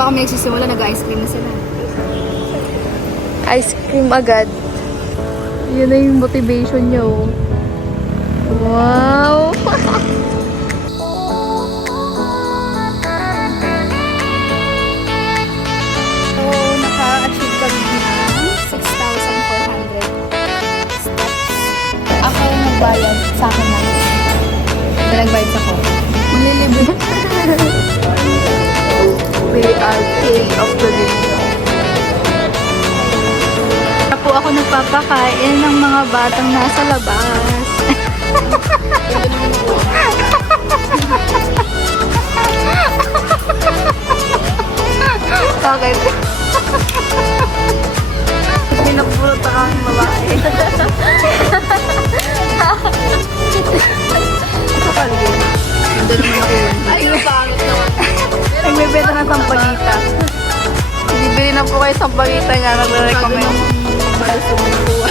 pa kami nagsisimula, nag-ice cream na sila. Ice cream agad. Yun na yung motivation niya, oh. Wow! So, naka-achieve kami ng 6,400 steps. Ako yung nagbayad sa akin na. Nag-vibes ako. Manlilibre. We are king of the day. Po ako nagpapakain ng mga batang nasa labas. Bakit? Pinapulot ako ang babae. Ito pa rin. Hindi naman ako yun. Ay, yung pangit naman. Nagbebenta ng sampagita. Bibili na po kayo sampagita niya. Nagre-recommend. Mahal sa mga buwa.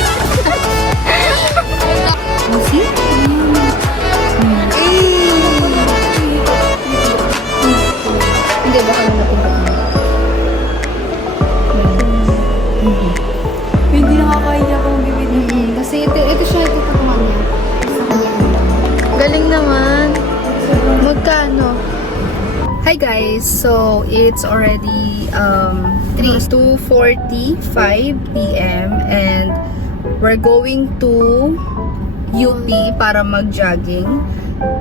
See? Hindi, baka na natin. Hindi nakakain niya kung bibili. Kasi ito siya, ito patungan niya. Galing naman. Magkano? Hi guys, so it's already 2:45 p.m. and we're going to UP para mag-jogging.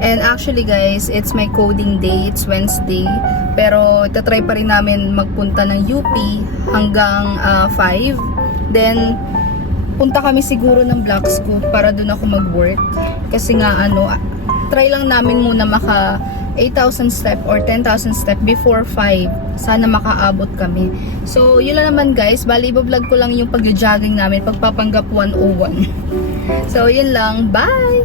And actually guys, it's my coding day, it's Wednesday. Pero itatry pa rin namin magpunta ng UP hanggang 5. Then punta kami siguro ng Black School para doon ako mag-work. Kasi nga try lang namin muna maka 8,000 step or 10,000 step before 5. Sana makaabot kami. So, yun lang naman guys. Bali, iba-vlog ko lang yung pag-jogging namin. Pagpapanggap 101. So, yun lang. Bye!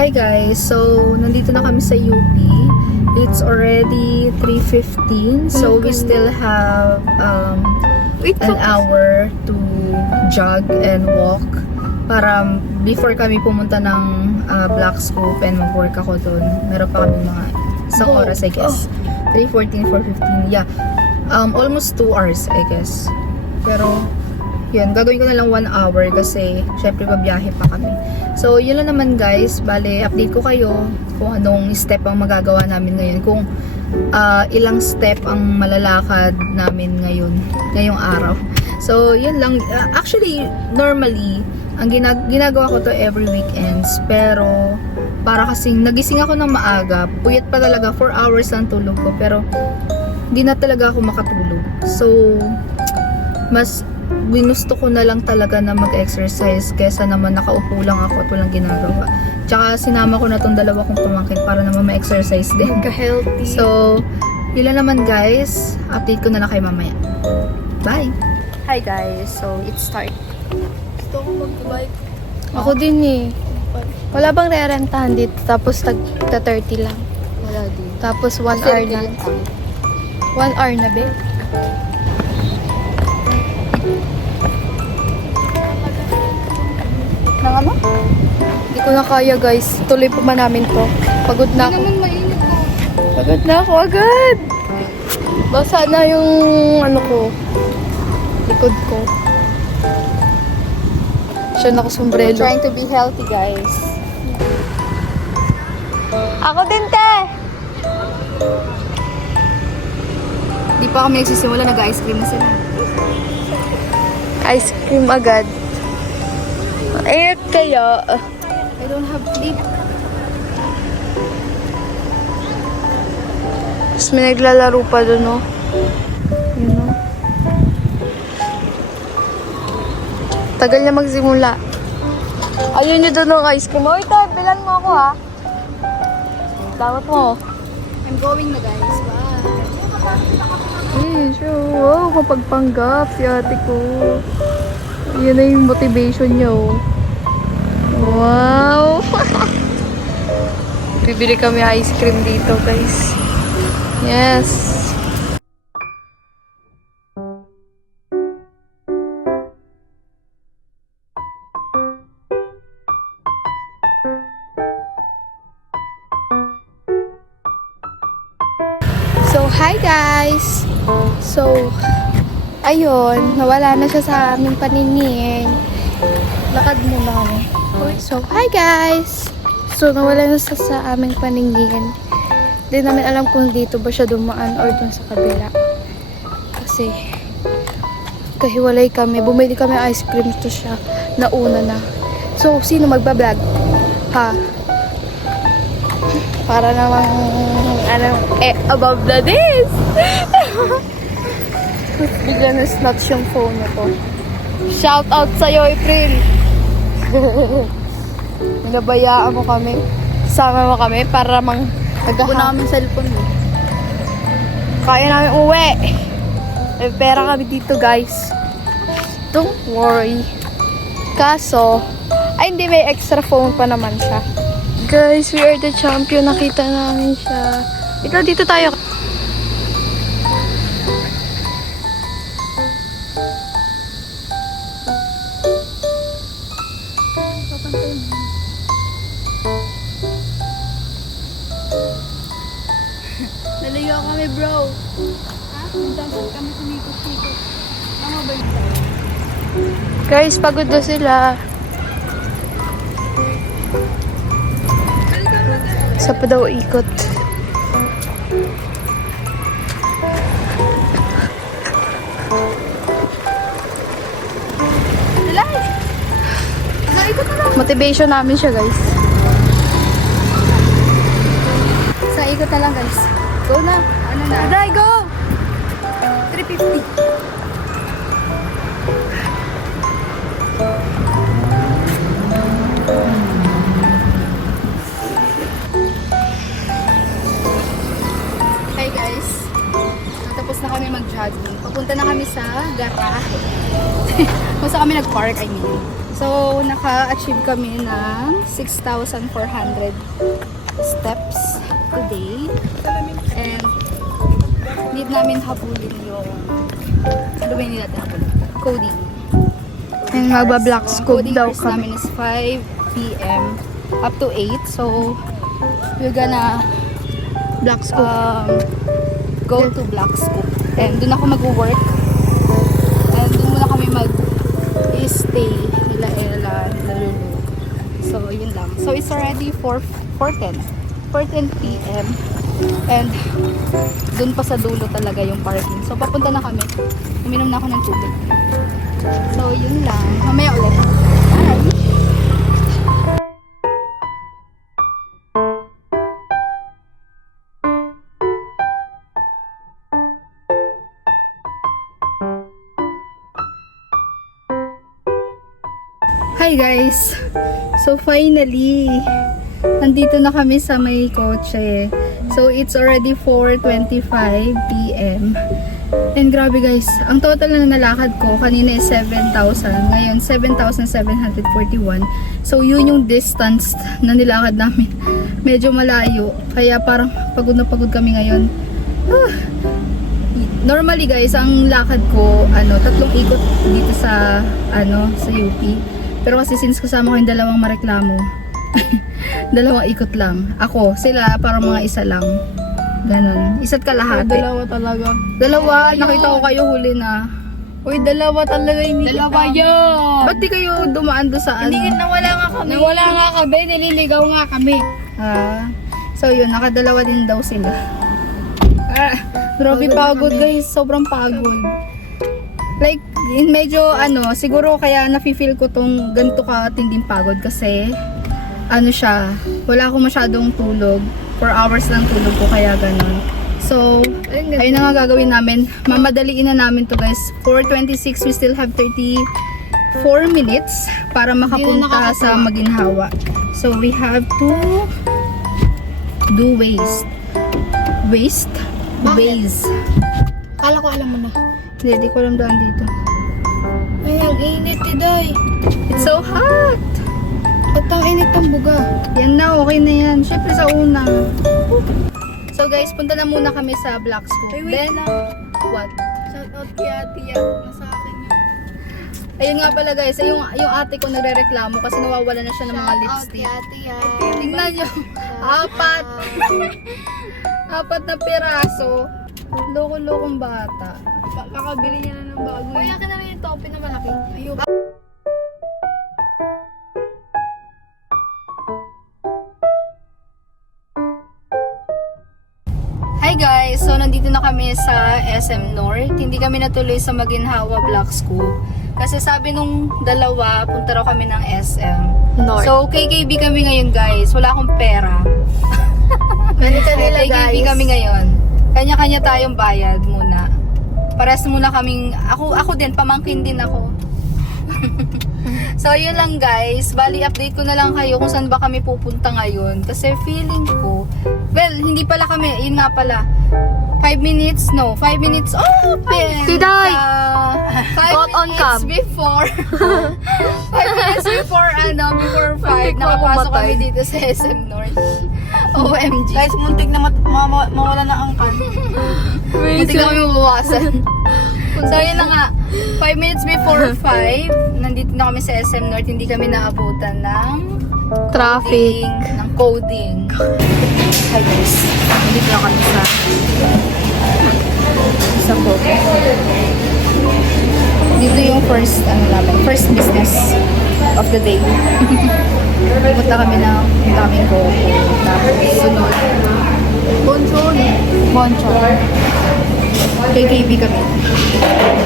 Hi guys! So, nandito na kami sa UP. It's already 3:15, so we still have an hour to jog and walk para before kami pumunta ng Black Scoop and mag-work ako doon. Meron pa kami mga isang oras, I guess. 3:14, 4:15, yeah. Almost 2 hours, I guess. Pero, yun, gagawin ko na lang 1 hour kasi syempre babiyahe pa kami. So, yun lang naman guys. Bale, update ko kayo kung anong step ang magagawa namin ngayon. Kung ilang step ang malalakad namin ngayong araw. So, yun lang. Actually, normally, ang ginagawa ko to every weekends. Pero, para kasing nagising ako ng maaga, puyat pa talaga, 4 hours ang tulog ko. Pero, hindi na talaga ako makatulog. So, mas ginusto ko na lang talaga na mag-exercise kesa naman nakaupo lang ako at walang ginagawa. Tsaka sinama ko na tong dalawa kong pamangkin para naman ma-exercise din. Ka-healthy. So, yun lang naman guys. Update ko na lang kayo mamaya. Bye! Hi guys. So, it's start. Gusto ko mag-bike. Ako din eh. Wala bang re-rentahan dito? Tapos tag-30 lang. Wala din. Tapos 1 hour na. 1 hour na be? Nang ano? Hindi ko na kaya guys. Tuloy pa man namin to. Pagod na ako. Hindi naman mainit ko. Pagod na ako agad. Basa na yung likod ko. Siya na ko sombrero. Trying to be healthy guys. Ako din te! Di pa kami nagsisimula, nag-ice cream na sila. Ice cream agad. Kaya. I don't have sleep. Tapos may naglalaro pa doon, no? Yun, no? Tagal na magsimula. Ayun nyo doon ng ice cream. Oy, Ted, bilan mo ako, ha? Dapat mo. I'm going na guys. Bye! Sure. Wow, kapagpanggap si ate ko. Yun na yung motivation niya, oh. Wow! Bibili kami ice cream dito, guys. Yes! hi guys! So, ayun, nawala na siya sa aming paningin. Lakad muna kami. So, hi guys! So, nawala na siya sa aming paningin. Hindi namin alam kung dito ba siya dumaan or dun sa kabila. Kasi, kahiwalay kami. Bumili kami ice cream to siya. Nauna na. So, sino magbablog? Ha? Para namang, above the days. Bigla na snatch yung phone ko. Shout out sa'yo, April. Nabayaan mo kami. Sama mo kami para Huwag na kami cellphone mo. kaya namin uwi. May pera kami dito, guys. Don't worry. Kaso, ay hindi, may extra phone pa naman siya. Guys, we are the champion. Nakita namin siya. Ito, dito tayo. Nalayo kami, bro. Ha? Dapat kami sumikot-sikot. Tama ba yun? Guys, pagod na sila. Sa pa daw ikot. Motivation namin siya, guys. Sa ikot na lang, guys. Go na. Ano na? Dai, go! 350. Hi guys. Tapos na kami mag-jogging. Papunta na kami sa garahe. Kung saan kami nag-park, I mean. So, naka-achieve kami ng 6,400 steps today. And need namin habulin yung ano ba yung need natin habulin? Coding. And magba-black scope Coding daw hours kami. namin is 5 p.m. up to 8. So, we're gonna Black scope. go to Black Scoop. And doon ako mag-work. And doon muna kami mag-stay. Nila Ella, nila Lulu. So, yun lang. So, it's already 4:10 p.m. And doon pa sa dulo talaga yung parking. So, papunta na kami. Uminom na ako ng tubig. So, yun lang. Mamaya ulit. Bye! Hi guys! So finally, nandito na kami sa may kotse. So it's already 4:25 p.m. And grabe guys, ang total na nalakad ko kanina is 7,000. Ngayon, 7,741. So yun yung distance na nilakad namin. Medyo malayo. Kaya parang pagod na pagod kami ngayon. Normally guys, ang lakad ko, 3 ikot dito sa, sa UP. Pero kasi since kasama ko yung dalawang mareklamo, 2 ikot lang. Ako, sila parang mga isa lang. Ganon. Isa't kalahati. Dalawa talaga. Dalawa, nakita ko kayo huli na. Uy, dalawa talaga yung Dalawa yun. Ba't di kayo dumaan doon sa Hindi, nawala nga kami. Nawala nga kami, nililigaw nga kami. So yun, nakadalawa din daw sila. Grabe pagod guys, sobrang pagod. Like, medyo siguro kaya nafe-feel ko tong ganito katinding pagod kasi wala akong masyadong tulog. 4 hours lang tulog ko kaya ganun. So, ayun na nga gagawin namin. Mamadaliin na namin to guys. 4:26, we still have 34 minutes para makapunta sa Maginhawa. So, we have to do waste. Kala ko alam mo na. Hindi ko alam daan dito. Ay, ang init Day. It's so hot! Ba't ang init ng buga? Yan na, okay na yan. Siyempre sa una. So guys, punta na muna kami sa Black Scoop. Ay, wait Then, lang. what? Shout out kay Ate Yak. Nasa akin yun. Ayun nga pala guys, yung ate ko nagre-reklamo kasi nawawala na siya ng mga lipstick. Ate Yak. Tingnan nyo, 4 na piraso. Loko-lokong bata. Kakabili niya na ng bago. Uy, akin na rin yung topi na malaki. Ayun. Hi guys! So, nandito na kami sa SM North. Hindi kami natuloy sa Maginhawa Black School. Kasi sabi nung dalawa, punta raw kami ng SM. North. So, KKB kami ngayon guys. Wala akong pera. Ganito nila KKB guys. kami ngayon. Kanya-kanya tayong bayad muna. Pares muna kaming, ako din, pamangkin din ako. So, yun lang guys. Bali, update ko na lang kayo kung saan ba kami pupunta ngayon. Kasi feeling ko, well, hindi pala kami, yun nga pala. 5 minutes open! Tiday! 5 Caught on cam. minutes before 5 minutes before 5 Muntik na nakapasok mamatay. kami dito sa SM North. OMG. Guys, muntik na mawala na ang kan. Muntik na kami mabawasan. So, yun na nga. 5 minutes before 5, nandito na kami sa SM North. Hindi kami naabutan ng Traffic. coding. Hi guys. Nandito na kami sa coding. Dito yung first business of the day. Pupunta kami ng daming coding. Sunod. Bonchon. KKB kami.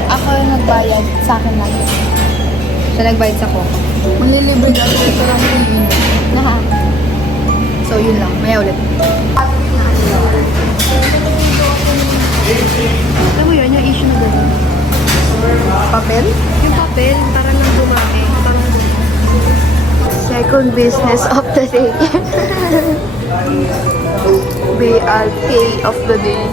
Ako yung nagbayad. Sa akin lang. Siya nagbayad sa Coco. Manlilibre ka. Ito lang yun. Naha. So, yun lang. Maya ulit. Alam mo yun, yung issue na gano'n. Papel? Yung papel, para lang dumami. Second business of the day. BLK of the day.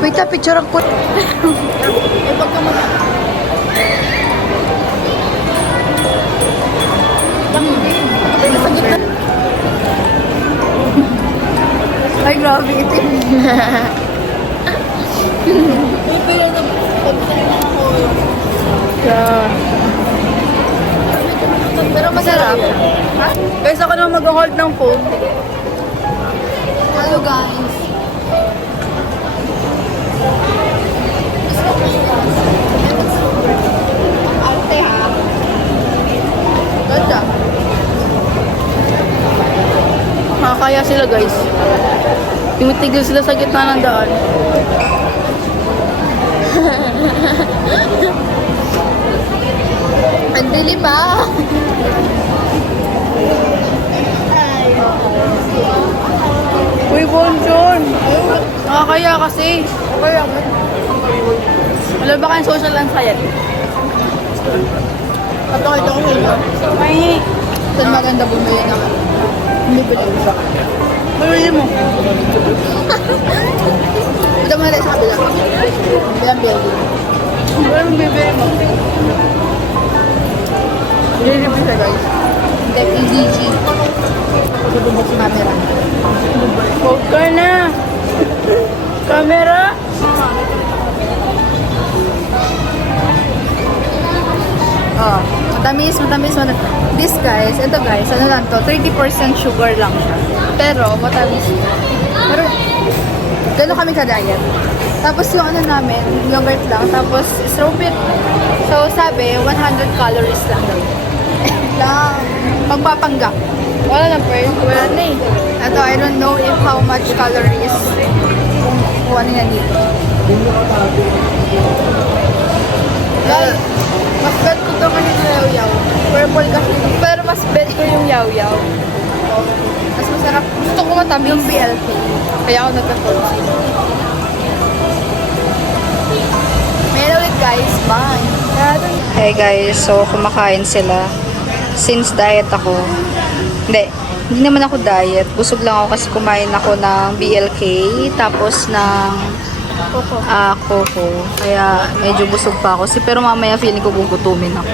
Wait, picture ako. Ay, grabe ito. Pero masarap. Guys, ako naman mag-hold ng phone. Hello guys. Arte ha. Ganda. Makakaya sila guys. Tumitigil sila sa gitna ng daan. Ang dili pa. Uy, Bonjon! Nakakaya kasi. Wala ba kayong social anxiety? Ito ko sa inyo. Ay, Saan maganda bumili ng hindi ba lang isa? mabili mo. Ito mo rin sa kabila. Bilang building. Wala mong bibili mo. Nililipin siya guys. Hindi, EDG. Pagkabubok si camera. Huwag ka na. Camera. Oh, matamis. This guys, ito guys, ano lang to, 30% sugar lang siya. Pero, matamis. Pero, gano'n kami ka-diet. Tapos yung ano namin, yogurt lang, tapos strawberry. So, sabi, 100 calories lang daw. lang. Pagpapanggap. Wala na friend. Wala na eh. Ito, I don't know if how much calories kung ano yan dito. Well, mas bet ko ito kanina yaw-yaw. Purple kasi. Pero mas bet ko yung yaw-yaw. Mas masarap Gusto ko matamis. yung BLT. Kaya ako nagka-consin. Meron ulit guys, bye! Hey guys, so kumakain sila. Since diet ako, Hindi naman ako diet. Busog lang ako kasi kumain ako ng BLK, tapos ng Coco. Kaya medyo busog pa ako. Pero mamaya feeling ko gugutumin ako.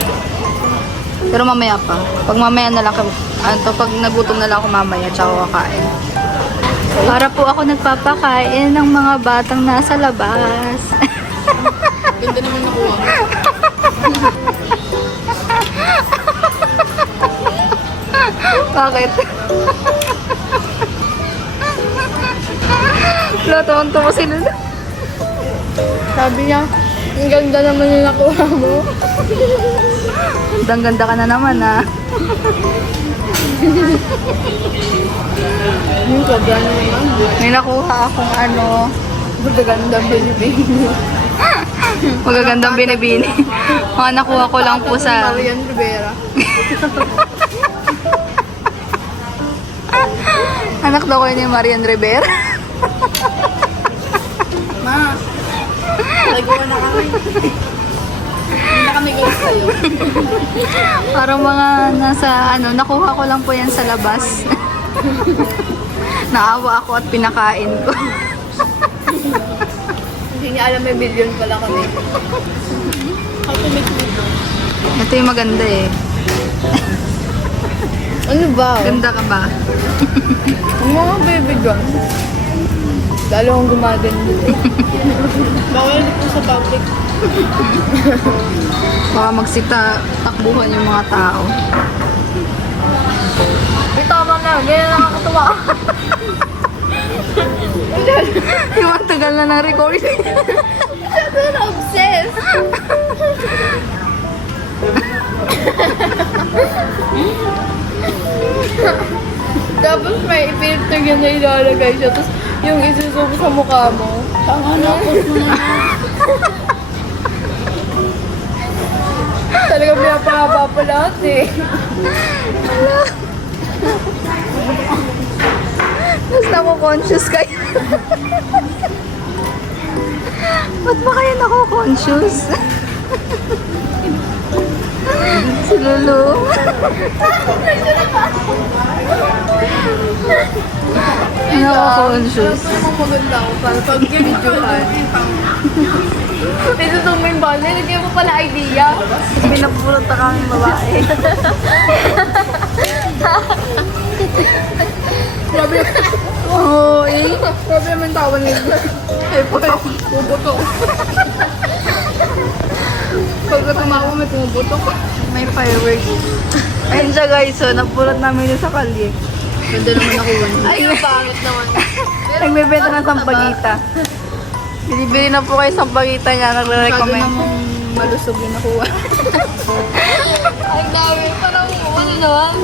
Pero mamaya pa. Pag mamaya na lang, pag nagutom na lang ako mamaya, tsaka kakain. Para po ako nagpapakain ng mga batang nasa labas. Ganda naman nakuha. Bakit? Wala, tawang-tawa sila na. Sabi niya, ang ganda naman yung nakuha mo. Ganda ka na naman, ha? Yung ganda naman. May nakuha akong ano, Magagandang binibini. magagandang binibini. Mga nakuha ko lang po sa... Marian Rivera. Anak daw ko ni Marian Rivera. Ma, nagawa na kami. Hindi na kami gawin sa'yo. Parang mga nasa ano, nakuha ko lang po yan sa labas. Naawa ako at pinakain ko. Hindi niya alam may billion pala kami. How to make million? Ito yung maganda eh. Ano ba? Ganda ka ba? Ang mga baby dyan. Lalo akong gumaganda. Bawal dito sa public. Baka takbuhan yung mga tao. Ito na, ganyan nakakatuwa. Yung ang tagal na ng recording. Sabi na obsessed. Tapos may filter yun na ilalagay siya. Tapos yung isusubo sa mukha mo. Tanga na. Talagang pinapahaba pa lahat eh. Tapos nako-conscious kayo. Ba't ba kayo nako-conscious? Si Lulu. Nako-conscious. Maganda ako para pag ginidyohan. Ito mo yung bala, nagyan mo pala idea. Pinapulot na kami babae. Grabe. Oo, eh. Grabe naman tawa nila. Ay, pubutok. Pag tumawa, may tumubutok. May fireworks. Ayun siya guys, so napulot namin yun sa kalye. Ganda naman nakuha. Ay, pangit naman. Nagbebenta ng sampagita. Bili na po kayo sampagita niya, Masyado nagre-recommend. namang malusog yung nakuha. Ang dami, parang ano naman.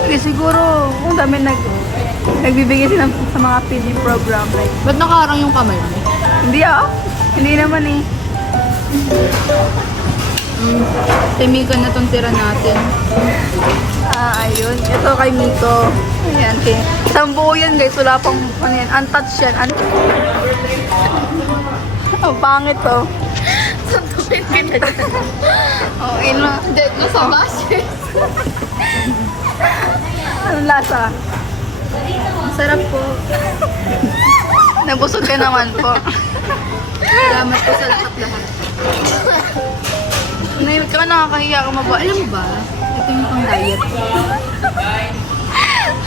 Kasi siguro, kung dami nagbibigay sila sa mga PD program. Like, Ba't nakaharang yung kamay mo? hindi hindi naman eh. Kay Mika na tong tira natin. Ayun. Ito kay Miko. Ayan, kay... Isang buo yan guys, wala pang, ano yan, untouched yan. Ang pangit to. Oh, ino. Dead na sa basis. Anong lasa? Masarap po. Nabusog ka naman po. Salamat po sa lahat-lahat. Ikaw nakakahiya ka maba. Alam mo ba? Ito yung pang diet.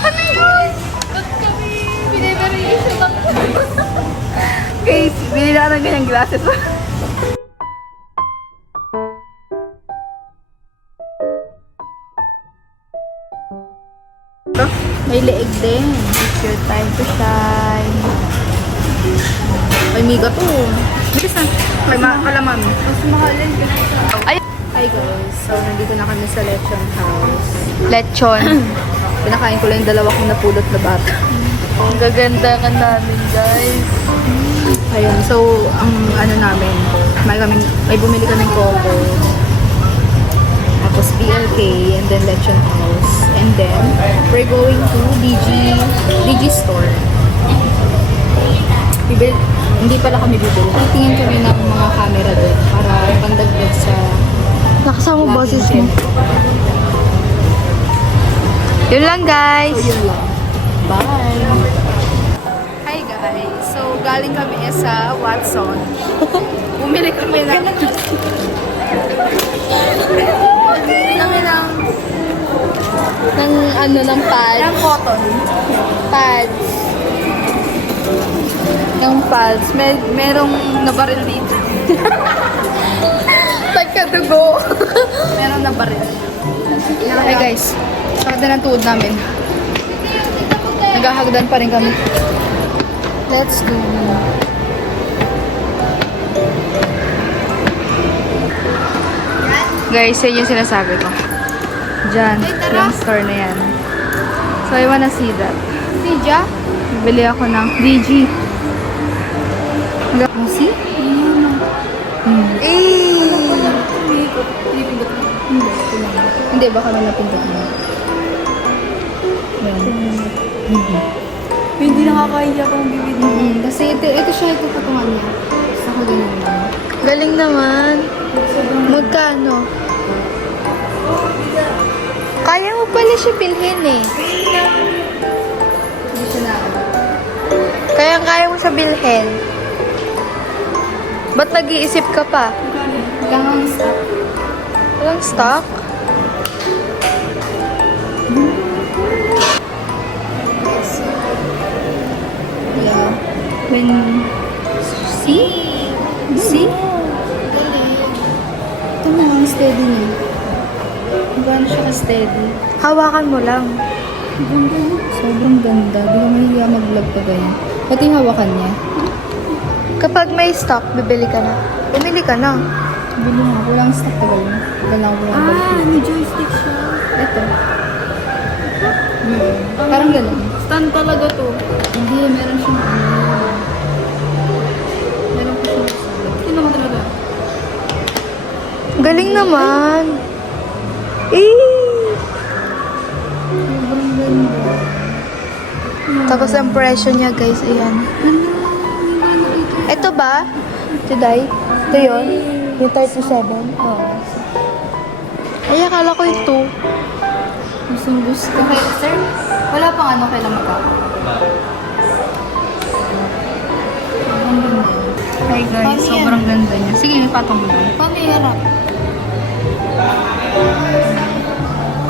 Ano yun? Ba't kami biniberiisip ang... Okay, bili na ka ng ganyang glasses. May leeg din. It's your time to shine. Ay, Mika to. Bilis na. Kalamami. Mas mahalin ka. Ay! Hi guys. So, nandito na kami sa Lechon House. Lechon. Pinakain ko lang yung dalawa kong napulot na bata. Ang gaganda ka namin, guys. Ayun. So, ang ano namin, may bumili kaming coco. Tapos BLK, and then Lechon House. And then, we're going to DG store. Hindi pala kami bibili. Titingin kami ng mga camera doon para pandagdag sa Nakasama ating boses mo. channel. Yun lang, guys. So, yun lang. Bye! Hi guys! So, galing kami sa Watson. Bumili kami ng... Bumili kami ng Ng pads. cotton. Pads. Yung pads. Merong nabaril dito. Pagkadugo. Merong nabaril. Hi guys. Sakit na ng tuhod namin. Naghahagdan pa rin kami. Let's go. Guys, yan yung sinasabi ko. Diyan, yung store na yan. So, I wanna see that. Ninja? Bili ako ng DG. See? Hindi, baka may napindot mo. Yan. Hindi nakakahiya kung bibili. Kasi ito siya, ito patungan niya. Gusto ko ganun lang. Galing naman. Magkano? Kaya mo pala siya bilhin eh. Hindi siya na. Kaya mo siya bilhin. Ba't nag-iisip ka pa? Kailangan stop. Walang stock? Yeah. When... See? See? Ito mo, ang steady niya. Gano'n siya ka-steady. Hawakan mo lang. Sobrang ganda. Di ko mahihiya mag-vlog pa ganyan. Pati yung hawakan niya. Kapag may stock, bibili ka na. Bumili ka na. Bili nga. Walang stock pa ganyan. Walang balik. May joystick siya. Ito. Parang gano'n. Stand talaga to. Hindi, meron siyang meron ko siyang Hindi naman talaga. Galing naman. Eh! sobrang ganda. Tapos ang presyo niya, guys, ayan. Ito ba? Today? Ito yun? Yung 37? Oo. Ay, akala ko ito. Gusto. Okay, sir? Wala pang ano kailan magkaka. Hi guys, sobrang ganda niya. Sige, patong mo lang. Pamihirap.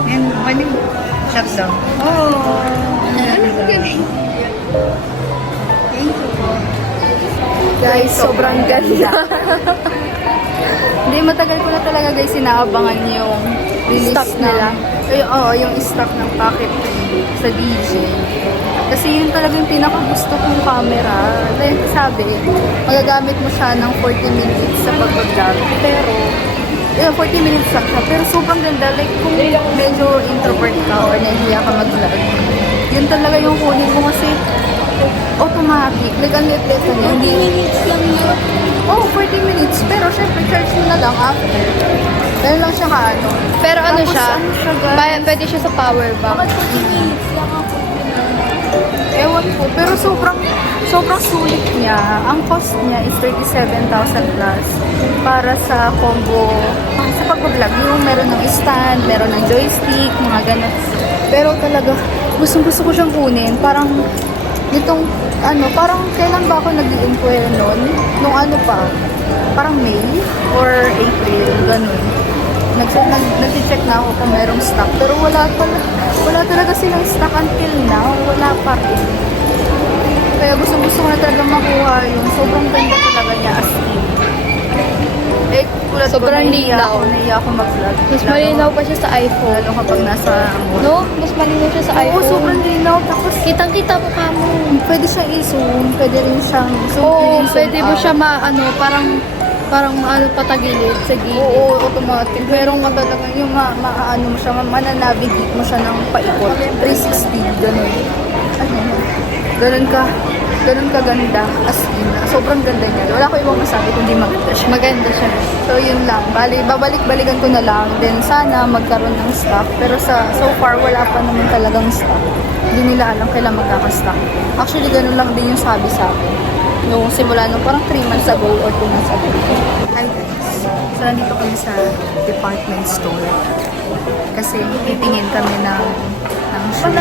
And when you shut down. Oh! Ano galing? Guys, sobrang ganda. Hindi, matagal ko na talaga guys inaabangan yung release Stock nila. Oo, yung stock ng Pocket 3 sa DJ. Kasi yun talaga yung pinakagusto kong camera. Dahil sabi, magagamit mo siya ng 40 minutes sa pag-vlog. Pero, 40 minutes lang siya. Pero sobrang ganda. Like, kung medyo introvert ka or nahihiya ka mag-vlog, yun talaga yung kunin mo kasi automatic. Like, ang lit-lit ka niya. Hindi, Minutes lang yun. oh, 40 minutes. Pero, syempre, charge mo na lang after. Ganun lang siya kaano. Pero ano Tapos, siya? ano siya, guys? Pwede siya sa power bank. Bakit 40 minutes lang ako? Ewan ko, pero sobrang sulit niya. Ang cost niya is 37,000 plus para sa combo, sa pag-vlog, yung meron ng stand, meron ng joystick, mga ganun. Pero talaga, gusto ko siyang kunin. Parang, nitong, parang kailan ba ako nag-i-inquire nun? Nung ano pa, parang May or April, ganun. Nag-check na ako kung merong stock. Pero wala talaga silang stock until now. Wala pa rin. Kaya gusto ko na talaga makuha yun. Sobrang ganda talaga niya as in. Eh, tulad ko, Sobrang linaw. Nahiya ako mag-vlog. Mas malinaw pa siya sa iPhone. Lalo kapag nasa mall. No? Mas malinaw siya sa Oo, iPhone. sobrang linaw. Tapos, Kitang-kita mo ka mo. pwede siyang i-zoom. Pwede rin siyang zoom. Oo, in, zoom pwede mo out. siya parang patagilid sa gilid. Oo, automatic. Meron ka talaga yung maaano mo siya, mananavigate mo siya ng paikot. 360, ganun. Ganun ka ganda. As in, sobrang ganda niya. Wala ko ibang masabi kundi maganda siya. Maganda siya. So, yun lang. Babalik-balikan ko na lang. Then, sana magkaroon ng stock. Pero so far, wala pa naman talagang stock. Hindi nila alam kailan magkaka-stock. Actually, ganun lang din yung sabi sa akin. Nung simula nung parang 3 months ago or 2 months ago. Hi guys. So, So, nandito kami sa department store. Kasi titingin kami ng shoes.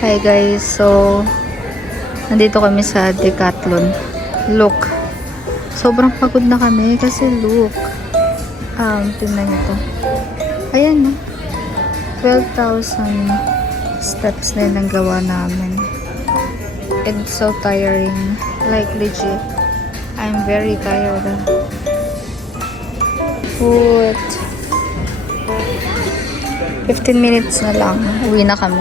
Hi guys, so nandito kami sa Decathlon. Look, sobrang pagod na kami kasi look. Tingnan nyo to. Ayan no. 12,000 steps na yun ang gawa namin. It's so tiring. Like legit. I'm very tired. What? 15 minutes na lang. Uwi na kami.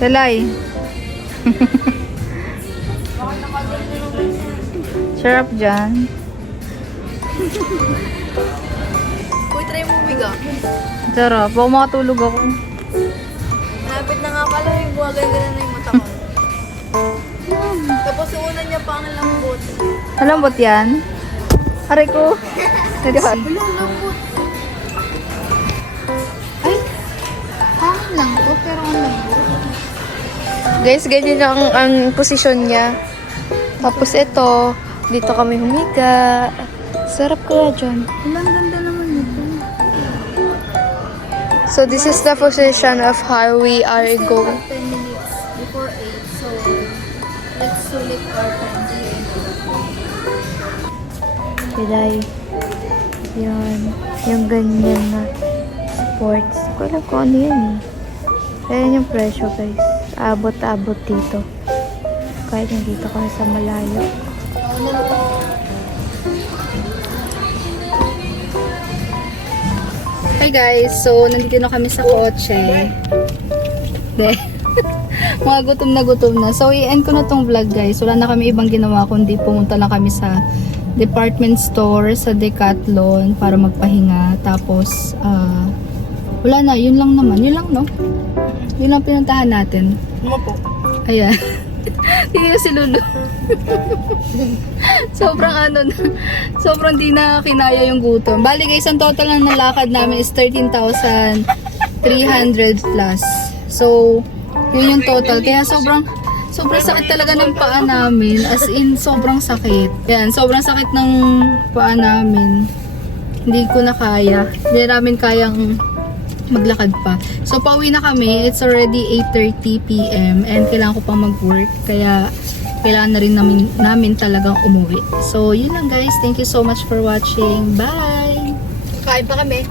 Talay. Sarap dyan. Uy, try mo umiga. Sarap. Baka makatulog ako. Malapit na nga pala yung gumagana na yung mata ko. Tapos una niya pa ang lambot. Malambot yan? Aray ko. Nadibat. Lambot. Ay. Lang to, pero ang lambot. Guys, ganyan ang posisyon niya. Tapos ito, dito kami humiga. Sarap kaya dyan. Ang ganda naman ito. So this is the position of how we are going. 10 minutes before 8. So, let's sulit our time here. Pilay. Yan. Yung ganyan na sports. Hindi ko alam kung ano yan eh. Ayan yung presyo guys. Abot-abot dito. Kahit nandito kami sa malayo. Hi guys, so nandito na kami sa kotse. De. Mga gutom na. So i-end ko na tong vlog guys. Wala na kami ibang ginawa kundi pumunta na kami sa department store sa Decathlon para magpahinga. Tapos wala na, yun lang naman. Yun lang no? Yun lang pinuntahan natin. Ano po? Ayan. Hindi si Lulu. sobrang di na kinaya yung gutom. Bali guys, ang total ng nalakad namin is 13,300 plus. So, yun yung total. Kaya sobrang sakit talaga ng paa namin. As in, sobrang sakit. Yan, sobrang sakit ng paa namin. Hindi ko na kaya. Hindi namin kayang maglakad pa. So, pauwi na kami. It's already 8:30 PM and kailangan ko pang mag-work. Kaya, kailangan na rin namin talagang umuwi. So, yun lang guys. Thank you so much for watching. Bye! Kain pa kami.